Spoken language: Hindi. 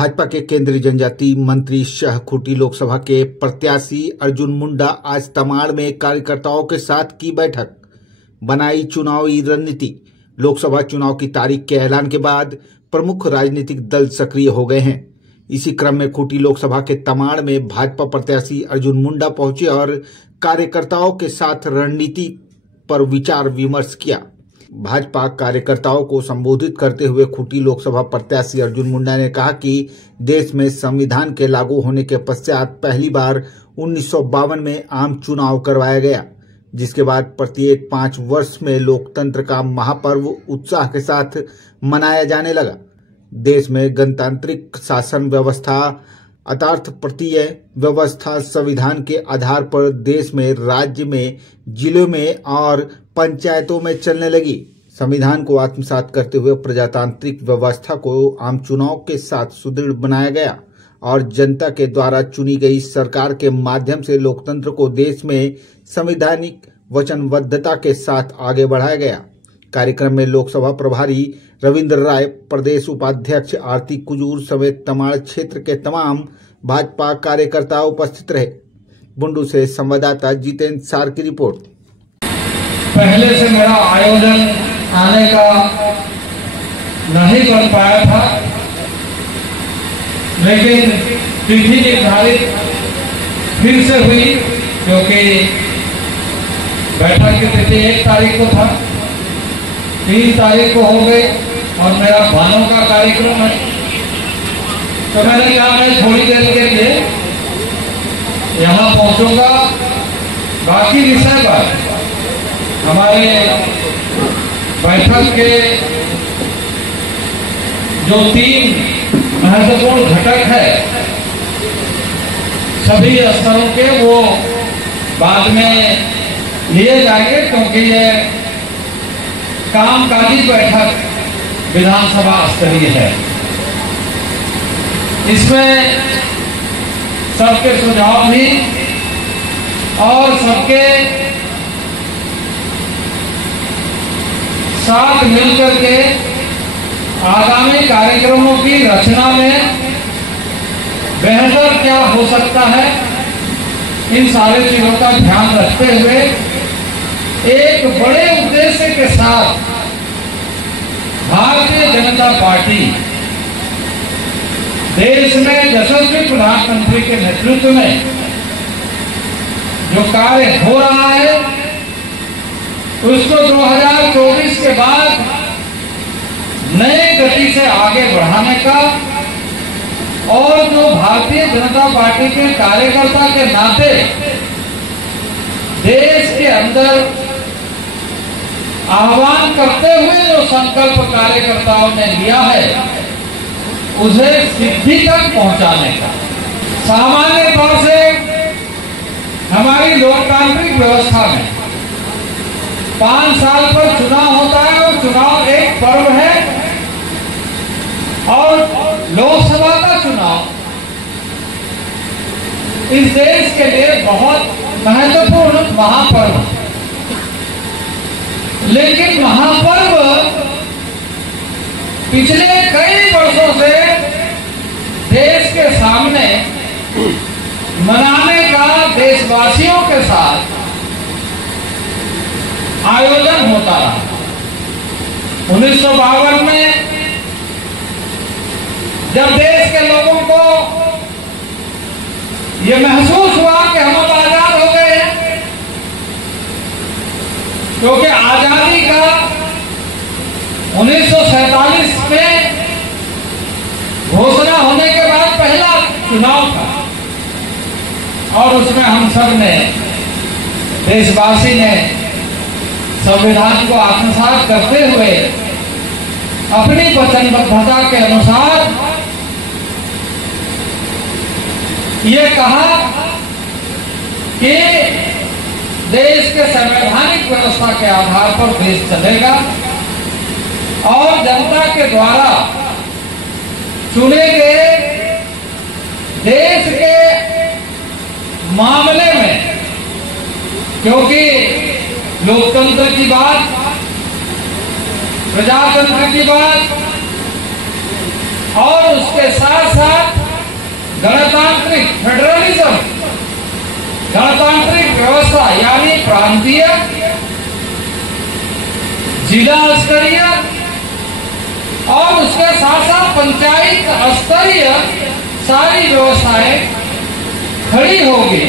भाजपा के केंद्रीय जनजाति मंत्री सह खूंटी लोकसभा के प्रत्याशी अर्जुन मुंडा आज तमाड़ में कार्यकर्ताओं के साथ की बैठक, बनाई चुनावी रणनीति। लोकसभा चुनाव की तारीख के ऐलान के बाद प्रमुख राजनीतिक दल सक्रिय हो गए हैं। इसी क्रम में खूंटी लोकसभा के तमाड़ में भाजपा प्रत्याशी अर्जुन मुंडा पहुंचे और कार्यकर्ताओं के साथ रणनीति पर विचार विमर्श किया। भाजपा कार्यकर्ताओं को संबोधित करते हुए खूंटी लोकसभा प्रत्याशी अर्जुन मुंडा ने कहा कि देश में संविधान के लागू होने के पश्चात पहली बार 1952 में आम चुनाव करवाया गया, जिसके बाद प्रत्येक 5 वर्ष में लोकतंत्र का महापर्व उत्साह के साथ मनाया जाने लगा। देश में गणतांत्रिक शासन व्यवस्था, अर्थार्थप्रतीय व्यवस्था संविधान के आधार पर देश में, राज्य में, जिलों में और पंचायतों में चलने लगी। संविधान को आत्मसात करते हुए प्रजातांत्रिक व्यवस्था को आम चुनाव के साथ सुदृढ़ बनाया गया और जनता के द्वारा चुनी गई सरकार के माध्यम से लोकतंत्र को देश में संवैधानिक वचनबद्धता के साथ आगे बढ़ाया गया। कार्यक्रम में लोकसभा प्रभारी रविंद्र राय, प्रदेश उपाध्यक्ष आरती कुजूर समेत तमाड़ क्षेत्र के तमाम भाजपा कार्यकर्ता उपस्थित रहे। बुंडू से संवाददाता जितेंद्र सार की रिपोर्ट। पहले से मेरा आयोजन आने का नहीं बन पाया था, लेकिन तिथि निर्धारित फिर से हुई, क्योंकि बैठक की तिथि 1 तारीख को था, 3 तारीख को हो गई और मेरा भानों का कार्यक्रम है। तो मैंने कहा मैं थोड़ी देर के लिए यहाँ पहुंचूंगा, बाकी विषय पर हमारे बैठक के जो 3 महत्वपूर्ण घटक है सभी स्तरों के, वो बाद में लिए जाएंगे, क्योंकि ये कामकाजी बैठक विधानसभा स्तरीय है। इसमें सबके सुझाव भी और सबके साथ मिलकर के आगामी कार्यक्रमों की रचना में बेहतर क्या हो सकता है, इन सारी चीजों का ध्यान रखते हुए एक बड़े उद्देश्य के साथ भारतीय जनता पार्टी देश में यशस्वी प्रधानमंत्री के नेतृत्व में जो कार्य हो रहा है उसको 2024 के बाद नए गति से आगे बढ़ाने का और जो भारतीय जनता पार्टी के कार्यकर्ता के नाते देश के अंदर आह्वान करते हुए जो संकल्प कार्यकर्ताओं ने लिया है उसे सिद्धि तक पहुंचाने का। सामान्य तौर से हमारी लोकतांत्रिक व्यवस्था में 5 साल पर चुनाव होता है और चुनाव एक पर्व है, और लोकसभा का चुनाव इस देश के लिए बहुत महत्वपूर्ण महापर्व है। लेकिन महापर्व पिछले कई वर्षों से देश के सामने मनाने का देशवासियों के साथ आयोजन होता रहा। 1952 में जब देश के लोगों को यह महसूस हुआ कि हम अब आजाद हो गए हैं, क्योंकि आजादी का 1947 में घोषणा होने के बाद पहला चुनाव था और उसमें हम सब ने, देशवासी ने संविधान को आत्मसात करते हुए अपनी वचनबद्धता के अनुसार ये कहा कि देश के संवैधानिक व्यवस्था के आधार पर देश चलेगा और जनता के द्वारा चुने गए देश के मामले में, क्योंकि लोकतंत्र की बात, प्रजातंत्र की बात और उसके साथ साथ गणतांत्रिक फेडरलिज्म, गणतांत्रिक व्यवस्था यानी प्रांतीय, जिला स्तरीय और उसके साथ साथ पंचायत स्तरीय सारी व्यवस्थाएं खड़ी होगी